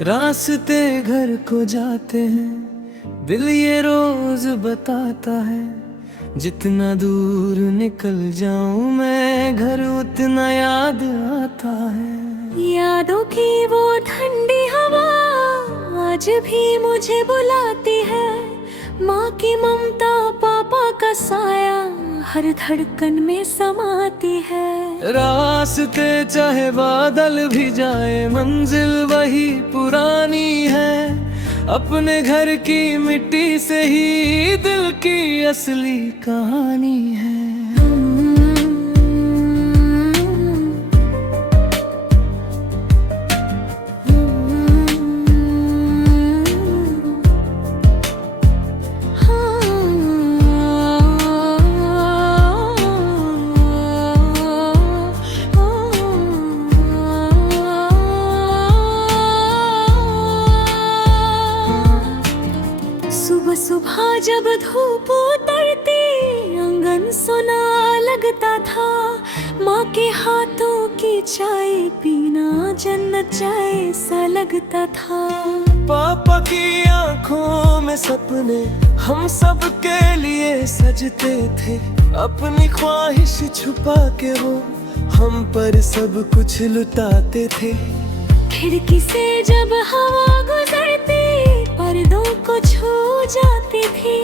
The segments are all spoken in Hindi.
रास्ते घर को जाते हैं, दिल ये रोज बताता है, जितना दूर निकल जाऊं मैं घर उतना याद आता है। यादों की वो ठंडी हवा आज भी मुझे बुलाती है, माँ की ममता पापा का साया हर धड़कन में समाती है। रास्ते चाहे बादल भी जाए, मंजिल वही पुरानी है, अपने घर की मिट्टी से ही दिल की असली कहानी है। सुबह सुबह जब धूप उतरती आंगन सुना लगता था, माँ के हाथों की चाय पीना जन्नत जैसा लगता था। पापा की आंखों में सपने हम सब के लिए सजते थे, अपनी ख्वाहिश छुपा के वो हम पर सब कुछ लुटाते थे। खिड़की से जब हवा गुजरती पर्दों को छू जाती थी,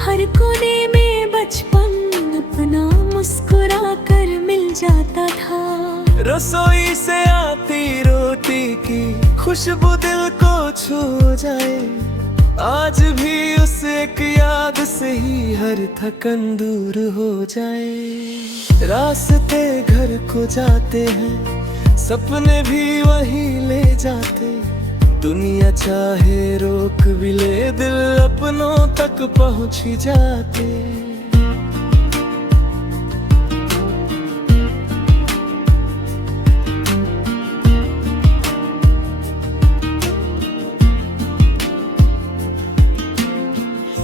हर कोने में बचपन अपना मुस्कुरा कर मिल जाता था। रसोई से आती रोटी की खुशबू दिल को छू जाए, आज भी उस एक याद से ही हर थकन दूर हो जाए। रास्ते घर को जाते हैं, सपने भी वही ले जाते, दुनिया चाहे रोक भी ले दिल अपनों तक पहुंच ही जाते।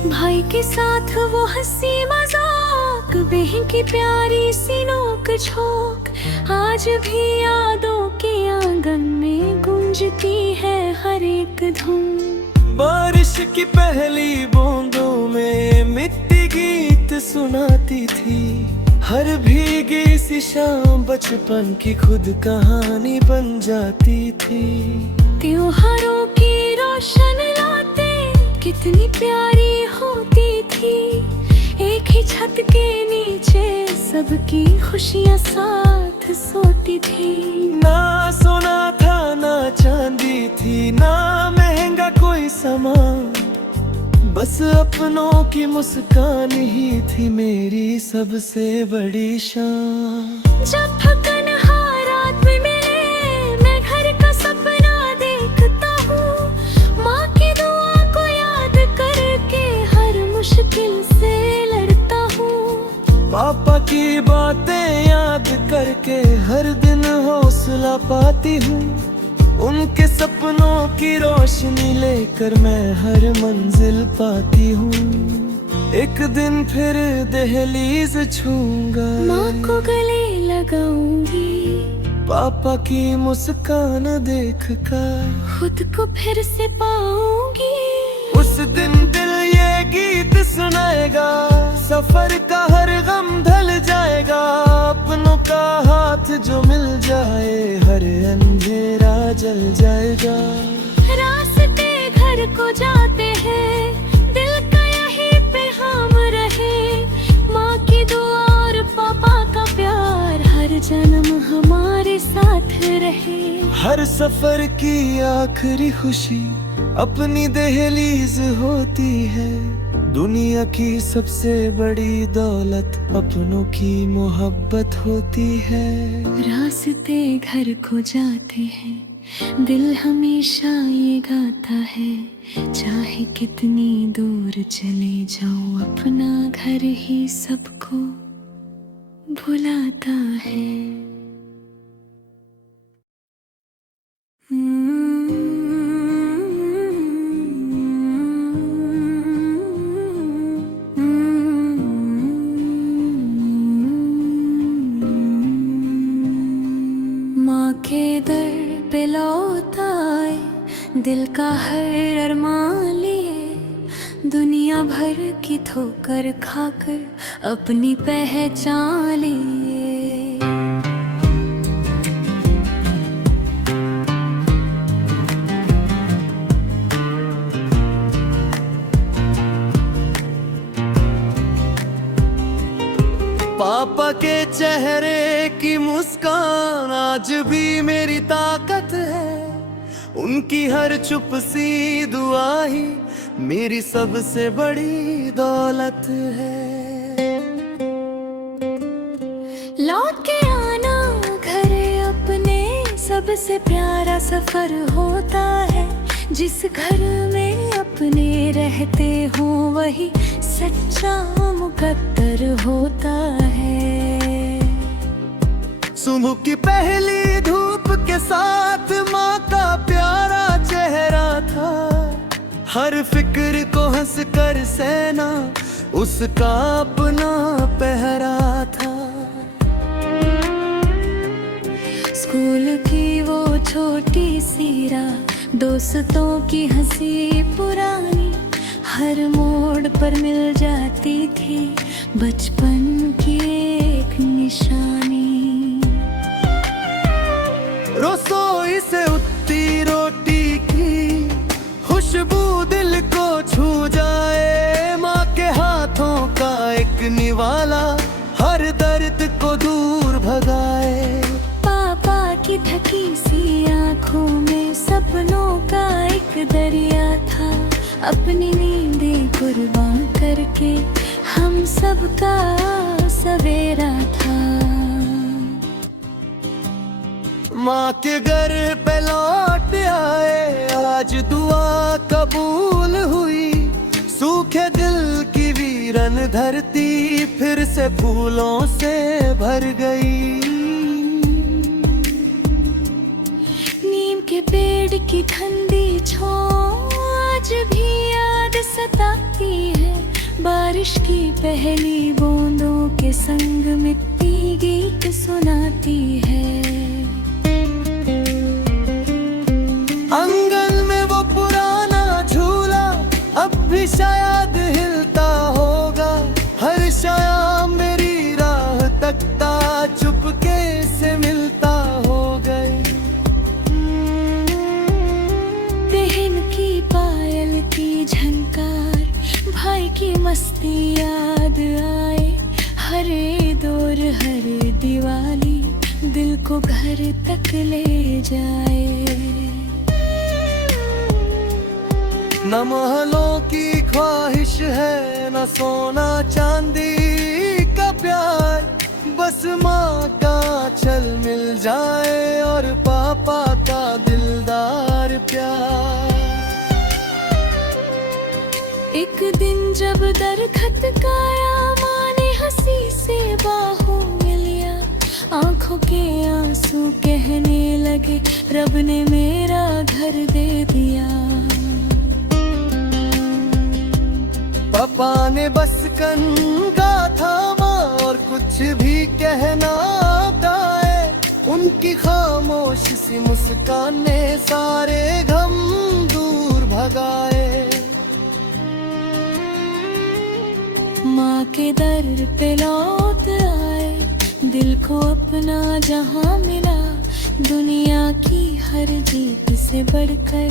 भाई के साथ वो हंसी मजाक, बहन की प्यारी सी नोक झोंक, आज भी यादों के आंगन में गूंजती है हर एक धुन। बारिश की पहली बूंदों में मिट्टी गीत सुनाती थी, हर भीगी सी शाम बचपन की खुद कहानी बन जाती थी। त्योहारों की रोशन लाते कितनी प्यारी होती थी, एक ही छत के नीचे सबकी खुशियाँ साथ सोती थी। ना सोना था ना चांदी थी, ना महंगा कोई सामान, बस अपनों की मुस्कान ही थी मेरी सबसे बड़ी शान। जब थकन हारात में मिले मैं घर का सपना देखता हूँ, माँ की दुआ को याद करके हर मुश्किल से लड़ता हूँ। पापा की बातें याद करके हर दिन हौसला पाती हूँ, उनके सपनों की रोशनी लेकर मैं हर मंजिल पाती हूँ। एक दिन फिर दहलीज छूंगा, माँ को गले लगाऊंगी, पापा की मुस्कान देखकर खुद को फिर से पाऊंगी। उस दिन दिल ये गीत सुनाएगा, सफर का हर गम ढल जाएगा, अपनों का हाथ जो मिल जाए हर अंधेरा जल जाएगा। रास्ते घर को जाते हैं, दिल का यही पैगाम रहे, माँ की दुआ और पापा का प्यार हर जन्म हमारे साथ रहे। हर सफर की आखिरी खुशी अपनी दहलीज होती है, दुनिया की सबसे बड़ी दौलत अपनों की मोहब्बत होती है। रास्ते घर को जाते हैं, दिल हमेशा ये गाता है, चाहे कितनी दूर चले जाऊं अपना घर ही सबको भुलाता है। दिल का हर अरमान लिए दुनिया भर की ठोकर खाकर अपनी पहचान लिए। पापा के चेहरे की मुस्कान आज भी मेरी ताकत है, उनकी हर चुप सी दुआ ही मेरी सबसे बड़ी दौलत है। लौट के आना घर अपने सबसे प्यारा सफर होता है, जिस घर में अपने रहते हो वही सच्चा मुकद्दर होता है। सुबह की पहली धूप के साथ माँ का प्यारा चेहरा था, हर फिक्र को हंस कर सहना उसका अपना पहरा था। स्कूल की वो छोटी सी राह, दोस्तों की हंसी पुरानी, हर मोड़ पर मिल जाती थी बचपन की एक निशानी। रसोई से उठती रोटी की खुशबू दिल को छू जाए, माँ के हाथों का एक निवाला हर दर्द को दूर भगाए। पापा की थकी सी आंखों में सपनों का एक दरिया था, अपनी नींदें कुर्बान करके हम सबका सवेरा था। माँ के घर पे लौट आए, आज दुआ कबूल हुई, सूखे दिल की वीरन धरती फिर से फूलों से भर गई। नीम के पेड़ की ठंडी छाँव आज भी याद सताती है, बारिश की पहली बूंदों के संग मिट्टी गीत सुनाती है। आंगन में वो पुराना झूला अब भी शायद हिलता होगा, हर शाम मेरी राह तकता चुपके से मिलता हो गए। बहन की पायल की झनकार, भाई की मस्ती याद आए, हरे दौर हर दिवाली दिल को घर तक ले जाए। न महलों की ख्वाहिश है, न सोना चांदी का प्यार, बस माँ का चल मिल जाए और पापा का दिलदार प्यार। एक दिन जब दरखत काया, माँ ने हंसी से बाहों में लिया, आंखों के आंसू कहने लगे रब ने मेरा घर दे दिया। पापा ने बस कनगा थामा और कुछ भी कहना पाए, उनकी खामोश सी मुस्कान ने सारे गम दूर भगाए। माँ के दर पे लौट आए, दिल को अपना जहां मिला, दुनिया की हर जीत से बढ़कर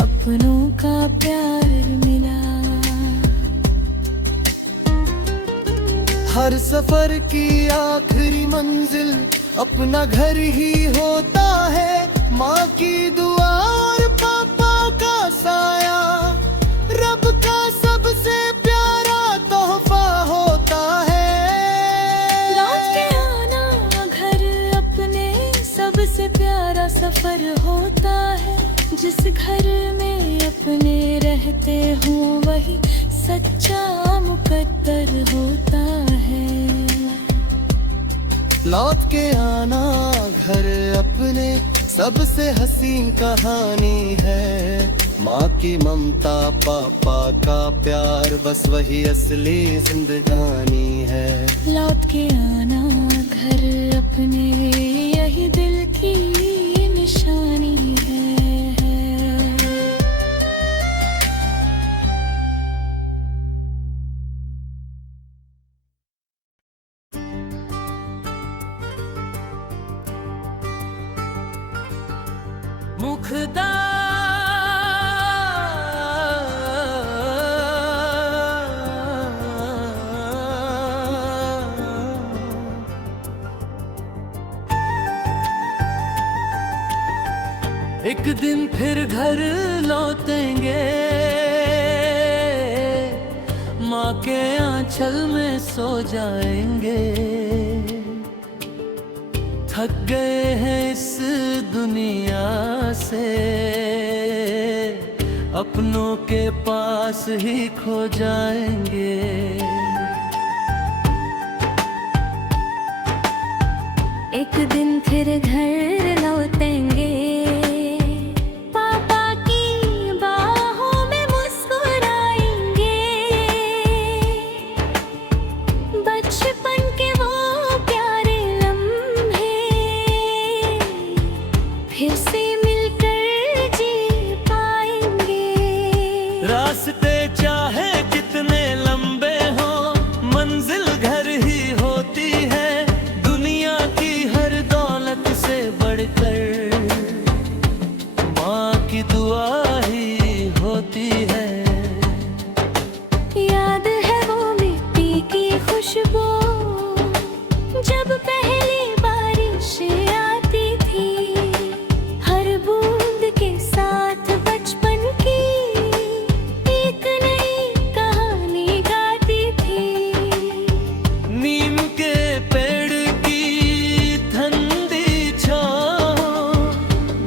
अपनों का प्यार मिला। हर सफर की आखिरी मंजिल अपना घर ही होता है, माँ की दुआ और पापा का साया रब का सबसे प्यारा तोहफा होता है। लौट के आना घर अपने सबसे प्यारा सफर होता है, जिस घर में अपने रहते हो वही सच्चा मुकद्दर होता है। लौट के आना घर अपने सबसे हसीन कहानी है, माँ की ममता पापा का प्यार बस वही असली जिंदगानी है। लौट के आना घर अपने यही दिल की निशानी है। मुखदा एक दिन फिर घर लौटेंगे, माँ के आंचल में सो जाएंगे। थक गए हैं इस दुनिया से, अपनों के पास ही खो जाएंगे। एक दिन फिर घर लौटेंगे, पापा की बाहों में मुस्कुराएंगे। बचपन के वो प्यारे लम्हे फिर से मिलकर जी पाएंगे। रास्ते चाहे कितने लंबे हो, मंजिल घर ही होती है। दुनिया की हर दौलत से बढ़कर माँ की दुआ ही होती है। याद है वो मिट्टी की खुशबू, जब पहली बारिश आती थी। हर बूंद के साथ बचपन की एक नई कहानी गाती थी। नीम के पेड़ की ठंडी छाँव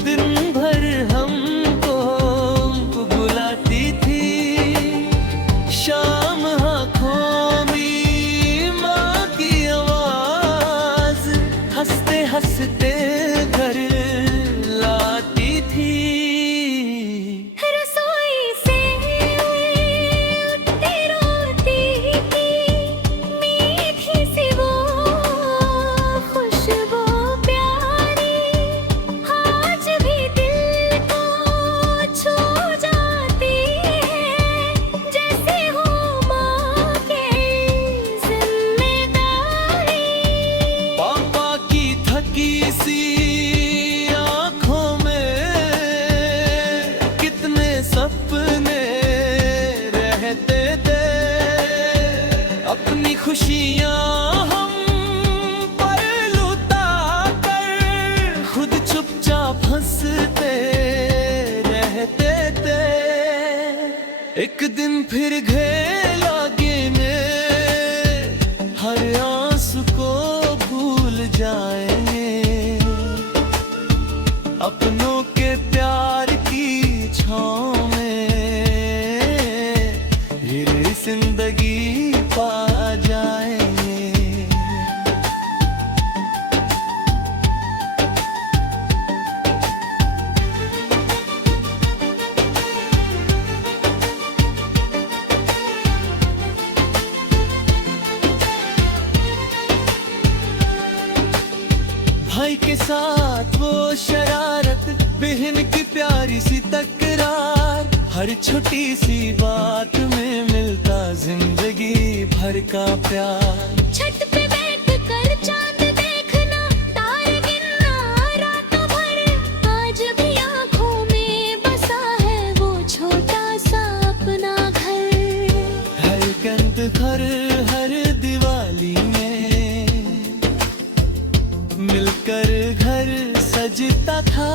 दिन भर हमको बुलाती थी। शाम आँखों में माँ की आवाज हंसते हंसते घर लाती थी। रसोई से उठती रोती थी, मीठी सी वो खुशबू प्यारी आज भी दिल को छू जाती है। जैसे हो माँ की जिम्मेदारी। पापा की थकी सी आँखों में कितने सपने रहते थे। अपनी खुशियाँ हम पर लुटा कर खुद चुपचाप हंसते रहते थे। एक दिन फिर घेर लागे में हर आंसू को भूल जाएंगे। अपनों के प्यार की छाँव में फिर जिंदगी पा जाएंगे। भाई के साथ वो शरारत, बहन की प्यारी सी तकरार। हर छोटी सी बात में मिलता जिंदगी भर का प्यार। छत पे बैठ कर चांद देखना, तारे गिनना रातों भर। आज भी आँखों में बसा है वो छोटा सा अपना घर। हर गंद घर हर दिवाली में मिलकर घर सजता था।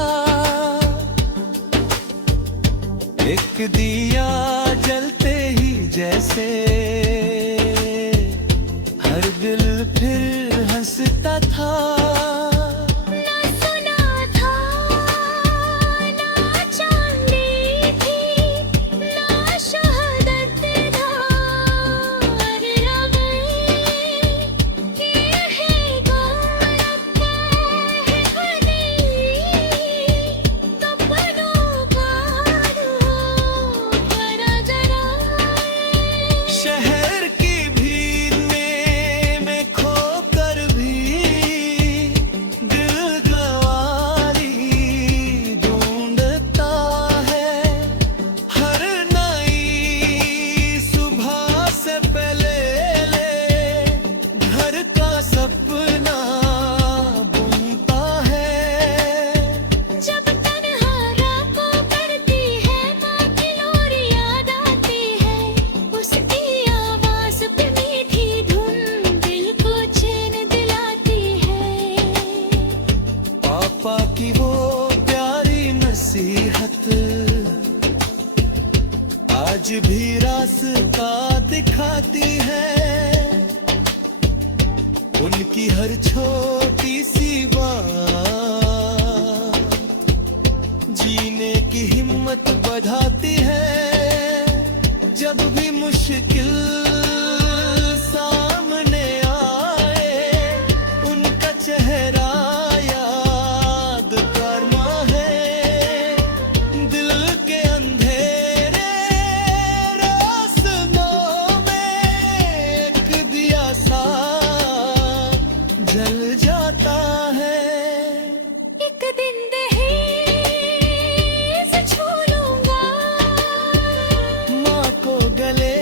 एक दिया जलते ही जैसे हर दिल भी रास्ता दिखाती है, उनकी हर छोटी सी बात जीने की हिम्मत बढ़ाती है। जब भी मुश्किल सामने आए, उनका चेहरा याद करना है। दिल के अंधेरे रास्तों में एक दिया सा जल जाता है। एक दिन दहेज छू लूंगा, माँ को गले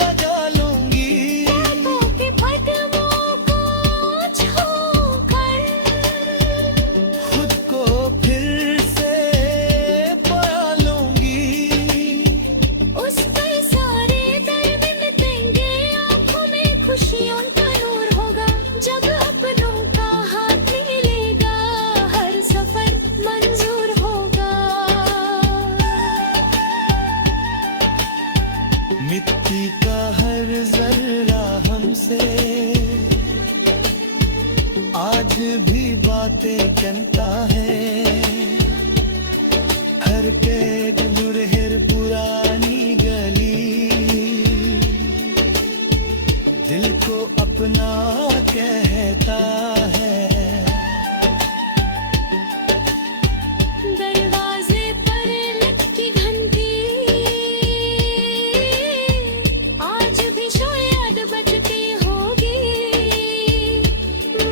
लगा लूंगी, रातों के कदमों को छूकर खुद को फिर से पा लूंगी। उस पर सारे दर्द मिटेंगे, आंखों में खुशियों का नूर होगा। जब अपनों का हाथ मिलेगा, हर सफर मंजूर होगा। मिट्टी का हर जर्रा हमसे आज भी बातें कहता है। हर पेड़ मुरहर पुरानी गली दिल को अपना कहता है। दरवाजे पर लटकी घंटी आज भी शायद बजती होगी।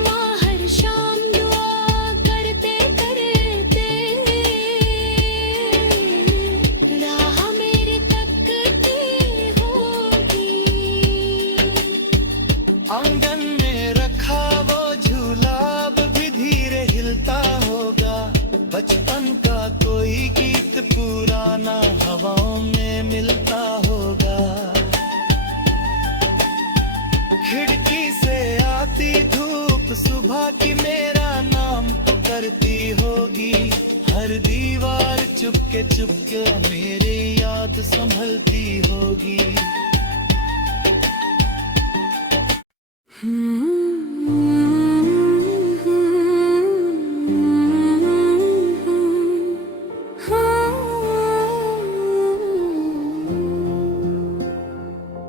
माँ हर शाम दुआ करते करते राह मेरी तकती होगी। आंगन में रखा वो झूला अब भी धीरे हिलता होगा। बचपन का कोई गीत पुराना हवाओं में मिलता होगा। खिड़की से आती धूप सुबह की मेरा नाम पुकारती होगी। हर दीवार चुपके चुपके मेरी याद संभलती होगी।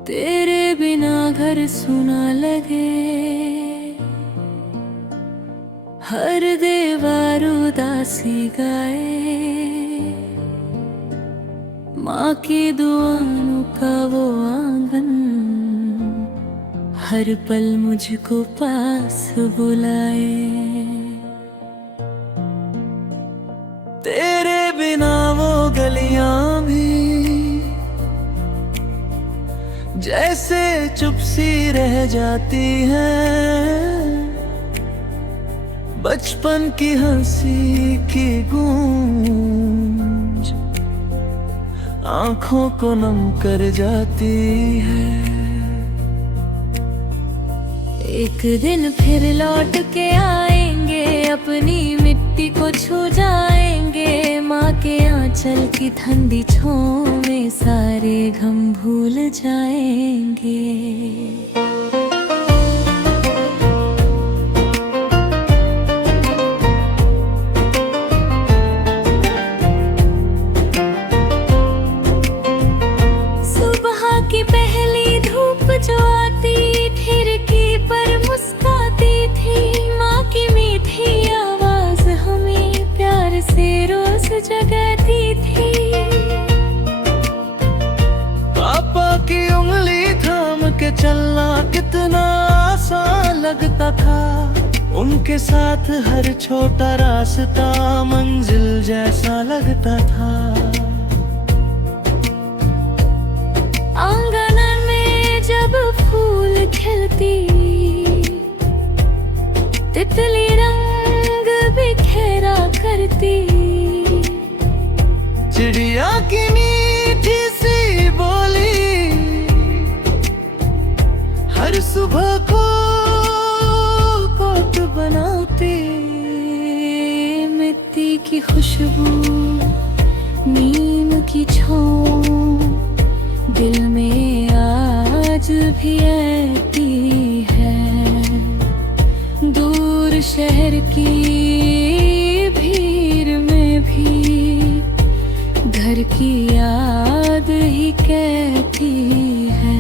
तेरे बिना घर सुना लगे, हर दीवार उदासी गाए। माँ की दुआओं का वो आंगन हर पल मुझको पास बुलाए। तेरे बिना वो गलियां भी जैसे चुप सी रह जाती हैं। बचपन की हंसी की गूंज आंखों को नम कर जाती है। एक दिन फिर लौट के आएंगे, अपनी मिट्टी को छू जाएंगे। माँ के आंचल की ठंडी छाँव में सारे गम भूल जाएंगे। सुबह की पहली धूप जो आती खिड़की पर मुस्काती थी। माँ की मीठी आवाज हमें प्यार से रोज जगाती थी। पापा की उंगली थाम के चलना कितना आसान लगता था। उनके साथ हर छोटा रास्ता मंजिल जैसा लगता था। आंगन में जब फूल खिलती, तितली रंग बिखेरा करती। चिड़िया की मीठी सी बोली हर सुबह को कोट बनाती। मिट्टी की खुशबू नीम की छाँव भी ऐती है। दूर शहर की भीड़ में भी घर की याद ही कहती है।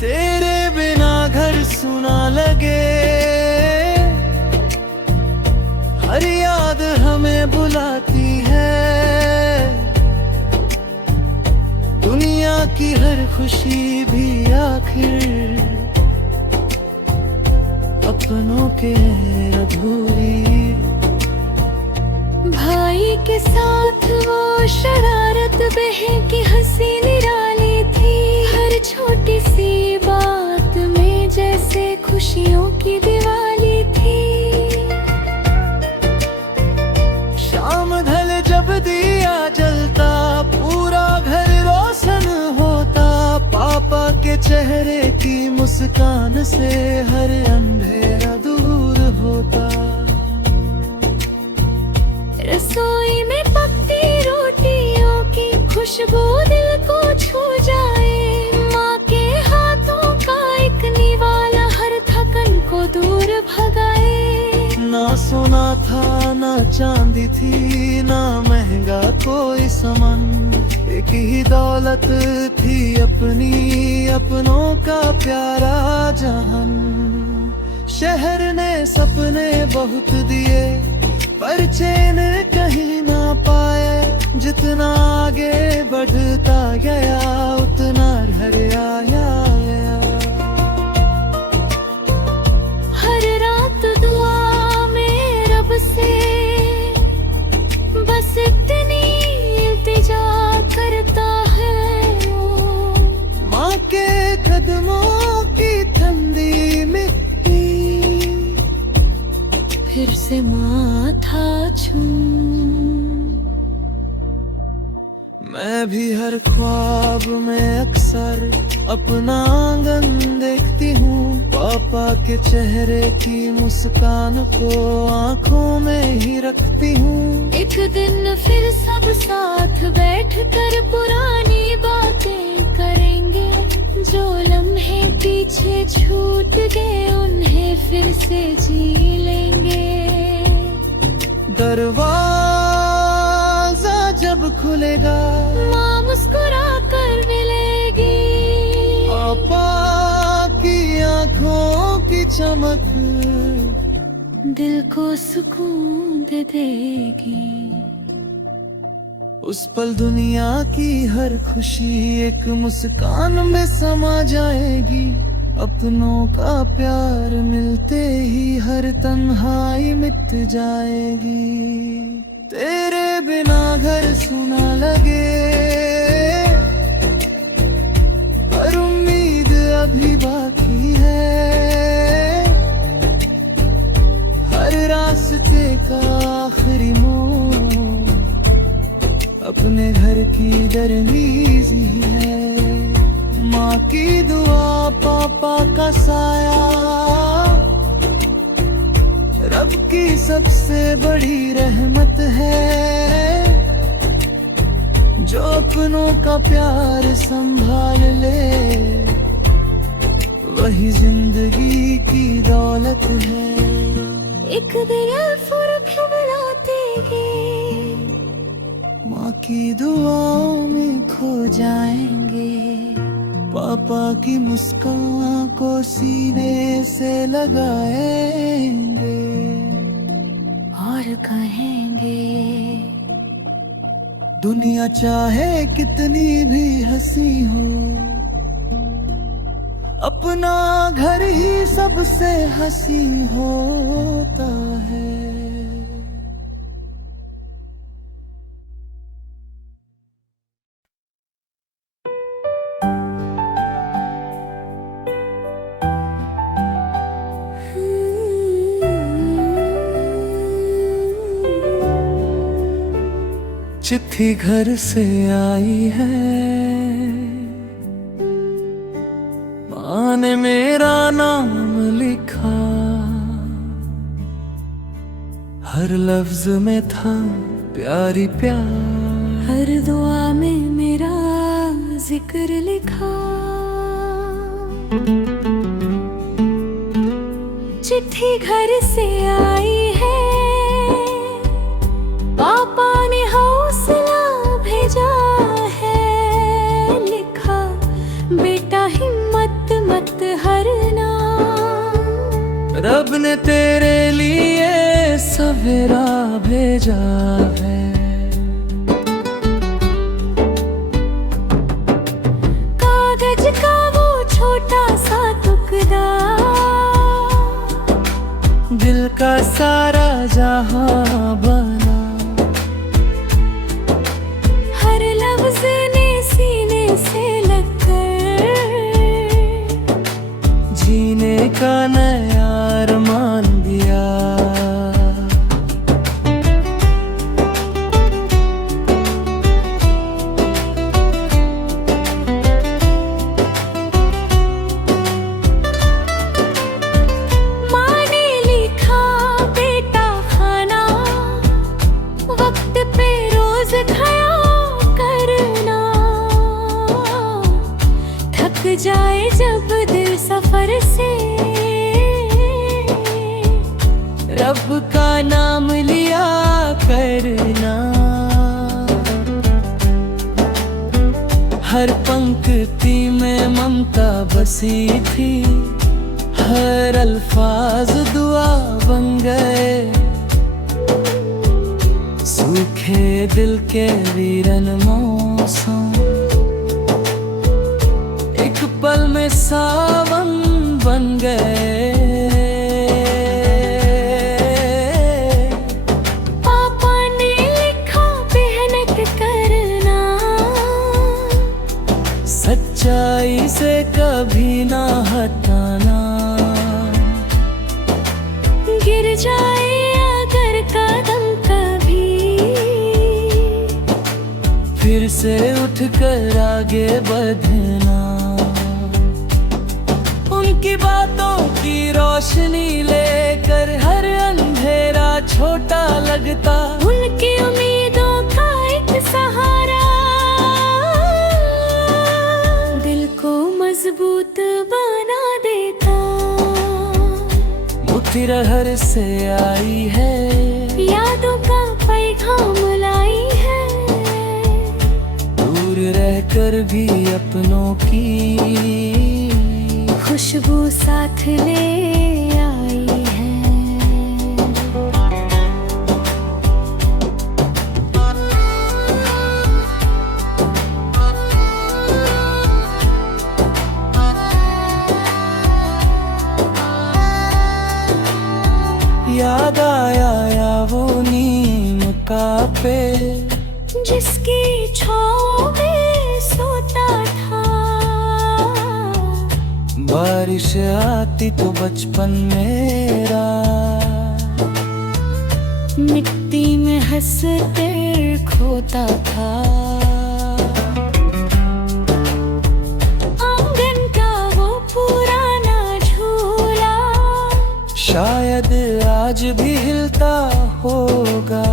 तेरे बिना घर सुना लगे, हर याद हमें बुलाती है। दुनिया की हर खुशी भी आखिर अपनों के अधूरी। भाई के साथ वो शरारत, बहन की हंसी निराली थी। हर छोटी सी बात में जैसे खुशियों की दिवाली थी। शाम ढल जब दिया जलता, पूरा घर रोशन होता। पापा के चेहरे की मुस्कान से हर अंधेरा दूर होता। रसोई में पकती रोटियों की खुशबू दिल को छू जाए। माँ के हाथों का एक निवाला हर थकन को दूर भगाए। ना सोना था ना चांदी थी, ना महंगा कोई सामान। एक ही दौलत थी अपनी, अपनों का प्यारा जहान। शहर ने सपने बहुत दिए, पर चैन कहीं ना पाए। जितना आगे बढ़ता गया उतना घर आया गया। हर रात दुआ में रब से बस इतनी इल्तिजा करता है वो। माँ के कदमों की ठंडी मिट्टी फिर से माथा छू। मैं भी हर ख्वाब में अक्सर अपना आंगन देखती हूँ। पापा के चेहरे की मुस्कान को आंखों में ही रखती हूँ। एक दिन फिर सब साथ बैठकर पुरानी बातें करेंगे। जो लम्हे पीछे छूट गए उन्हें फिर से जी लेंगे। दरवाजा जब खुलेगा, माँ मुस्कुरा कर मिलेगी। पापा की आंखों की चमक दिल को सुकून दे देगी। उस पल दुनिया की हर खुशी एक मुस्कान में समा जाएगी। अपनों का प्यार मिलते ही हर तन्हाई मिट जाएगी। तेरे बिना घर सुना लगे, पर उम्मीद अभी बाकी है। हर रास्ते का आखिरी मोड़ अपने घर की दरमीज़ी है। माँ की दुआ, पापा का साया, रब की सबसे बड़ी रहमत है। जो अपनों का प्यार संभाल ले, वही जिंदगी की दौलत है। एक दिन फुर्ख बुलातेगी, माँ की दुआओं में खो जाएंगे। पापा की मुस्कान को सीने से लगाएंगे और कहेंगे दुनिया चाहे कितनी भी हंसी हो, अपना घर ही सबसे हंसी होता है। चिट्ठी घर से आई है, माँ ने मेरा नाम लिखा। हर लफ्ज में था प्यारी प्यार, हर दुआ में मेरा जिक्र लिखा। चिट्ठी घर से आई है, पापा ने हौसला भेजा है। लिखा, बेटा हिम्मत मत हारना, रब ने तेरे लिए सवेरा भेजा है। कागज का वो छोटा सा टुकड़ा, दिल का सारा जहां बना। हर लफ्ज ने सीने से लगकर जीने का नया अरमान दिया। माँ ने लिखा, बेटा खाना वक्त पे रोज खाया करना। थक जाए जब दिल सफर से, रब का नाम लिया करना। हर पंक्ति में ममता बसी थी, हर अल्फाज दुआ बन गए। सूखे दिल के वीरन मौसम एक पल में सावन बन गए। पापा ने लिखा, मेहनत करना, सच्चाई से कभी ना हटाना। गिर जाए अगर कदम कभी, फिर से उठकर आगे बढ़ना। उनकी बातों की रोशनी लेकर हर अंधेरा छोटा लगता। उनकी उम्मीदों का एक सहारा दिल को मजबूत बना देता। मुठीरहर से आई है, यादों का पैगाम लाई है। दूर रहकर भी अपनों की खुशबू साथ ले आई है। याद आया वो नीम का पेड़, जिसकी छाँव में सोता था। बारिश आती तो बचपन मेरा मिट्टी में हंसते खोता था। आंगन का वो पुराना झूला, शायद आज भी हिलता होगा।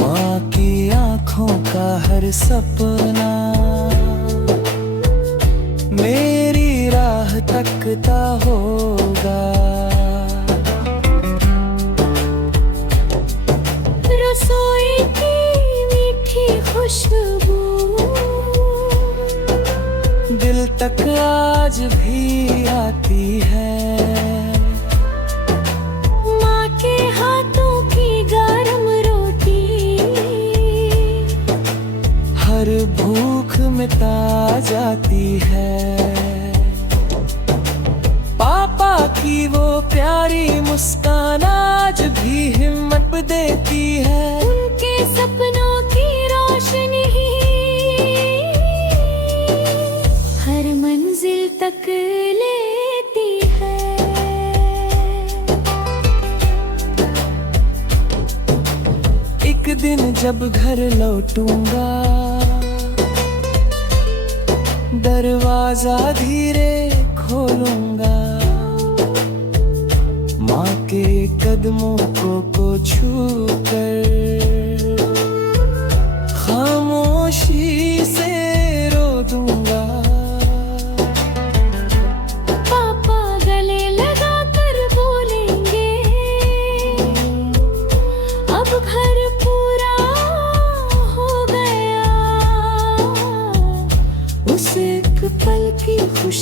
माँ की आंखों का हर सपना मेरी राह तकता होगा। रसोई की मीठी खुशबू दिल तक आज भी आती है। माँ के हाथों की गरम रोटी हर भूख मिटा जाती है। पापा की वो प्यारी मुस्कान आज भी हिम्मत देती है। उनके सपनों की रोशनी हर मंजिल तक लेती है। एक दिन जब घर लौटूंगा, दरवाजा धीरे खोलूंगा। माँ के कदमों को छू कर खामोशी से रो दूंगा। पापा गले लगा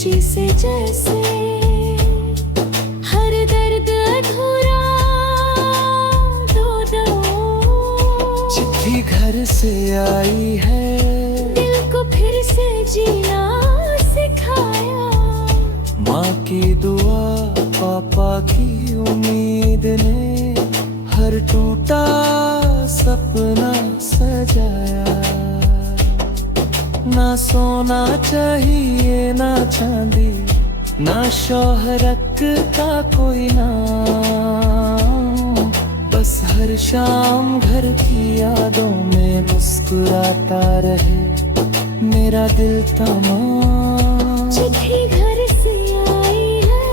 खुशी से जैसे हर दर्द अधूरा दो दो। चिट्ठी घर से आई है, दिल को फिर से जीना सिखाया। माँ की दुआ पापा की उम्मीद ने हर टूटा सपना सजाया। ना सोना चाहिए ना चांदी, ना शोहरत का कोई नाम, बस हर शाम घर की यादों में मुस्कुराता रहे मेरा दिल तमाम। चिट्ठी घर से आई है,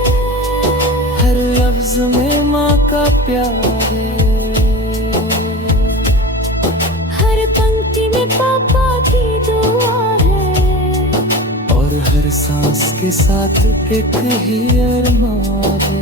हर लफ्ज में माँ का प्यार है, हर पंक्ति में पापा की दुआ है। और हर सांस के साथ एक ही अरमान है।